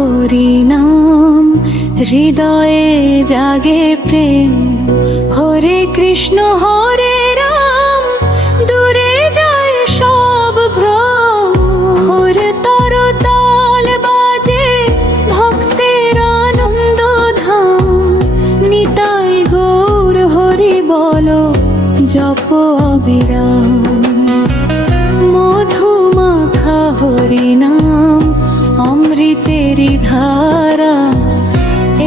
হরি নাম, হৃদয়ে জাগে প্রেম। হরে কৃষ্ণ হরে রাম, দূরে যায় সব ভ্রম। হর তর তাল বাজে ভক্তের আনন্দ ধাম। নিতাই গৌর হরি বলো, জপ অবিরাম। মধু মাখা হরি নাম, অমৃতেরি ধারা।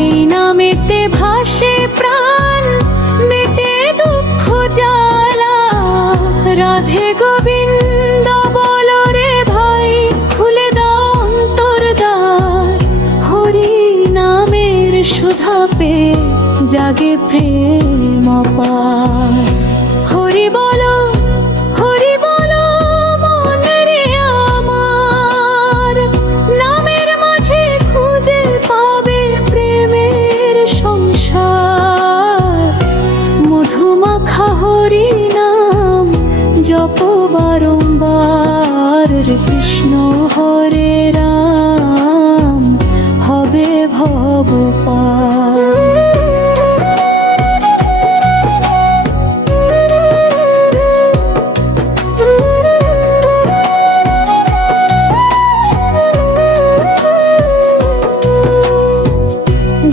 এই নামেতে ভাসে প্রাণ, মেটে দুঃখ জ্বালা। রাধে গোবিন্দ বলো রে ভাই, খুলে দাও অন্তর দ্বার। হরি নামের সুধা পেয়ে জাগে প্রেম অপার। হরি বলো, হরি বলো মন রে আমার। নামের মাঝে খুঁজে পাবে প্রেমের সংসার। মধুমাখা হরি নাম, জপ বারংবার। কৃষ্ণ হরে রাম, হবে ভব পার।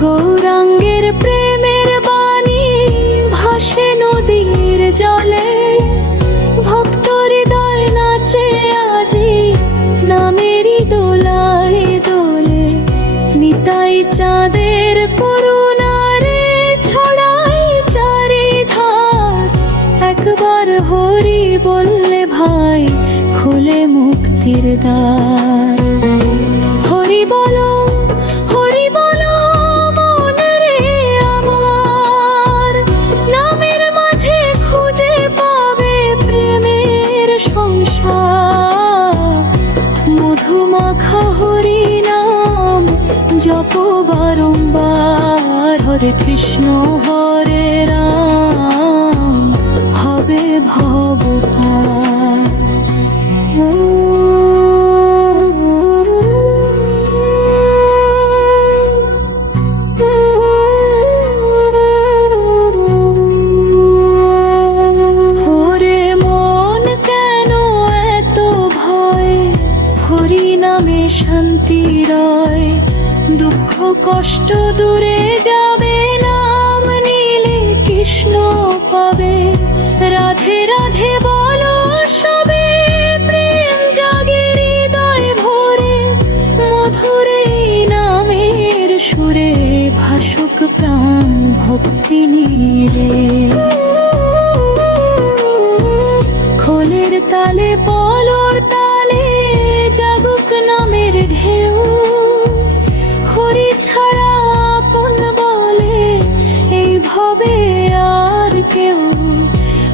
গৌরাঙ্গের প্রেমের বাণী ভাসে নদীর জলে। ভক্ত হৃদয় নাচে আজি, নামেরই দোলায় দোলে। নিতাই চাঁদের করুণারে ছড়াই চারিধার। একবার হরি বললে ভাই, খুলে মুক্তির দ্বার। হরি বলো, হরি বলো মন রে আমার। নামের মাঝে খুঁজে পাবে প্রেমের সংসার। মধুমাখা হরি নাম, জপ বারংবার। হরে কৃষ্ণ হরে রাম, হবে ভব পার। ওরে মন কেন এত ভয়, হরি নামে শান্তি রয়। দুঃখ কষ্ট দূরে যাবে, নাম নিলে কৃষ্ণ পাবে। রাধে রাধে বলো সবে, প্রেম জাগে হৃদয় ভরে। মধুরে নামের সুরে ভাসুক প্রাণ ভক্তি নীলে। খোলের তালে পলর তালে জাগুক নামের ঢেউ। হরি ছাড়া আপন বলে এই ভবে আর কেউ।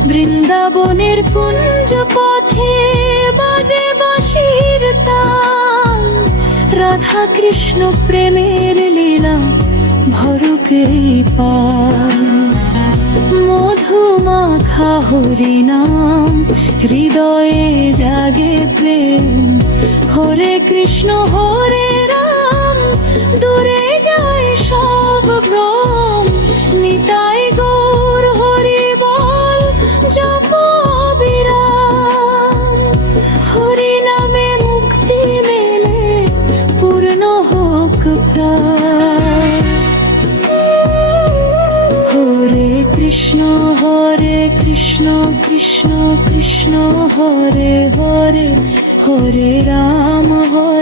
বৃন্দাবনের কুঞ্জ পথে বাজে বাঁশির তাল। রাধা কৃষ্ণ প্রেমের লীলা ভরুক এই পার। মধুমাখা হরি নাম, হৃদয়ে জাগে প্রেম। হরে কৃষ্ণ হরে রাম, দূরে যায় সব ভ্রম। নিতাই গৌর হরি বল, জপ অবিরাম। হরি নামে মুক্তি মেলে, পূর্ণ হোক প্রাণ। হরে কৃষ্ণ কৃষ্ণ কৃষ্ণ হরে হরে। হরে রাম হরে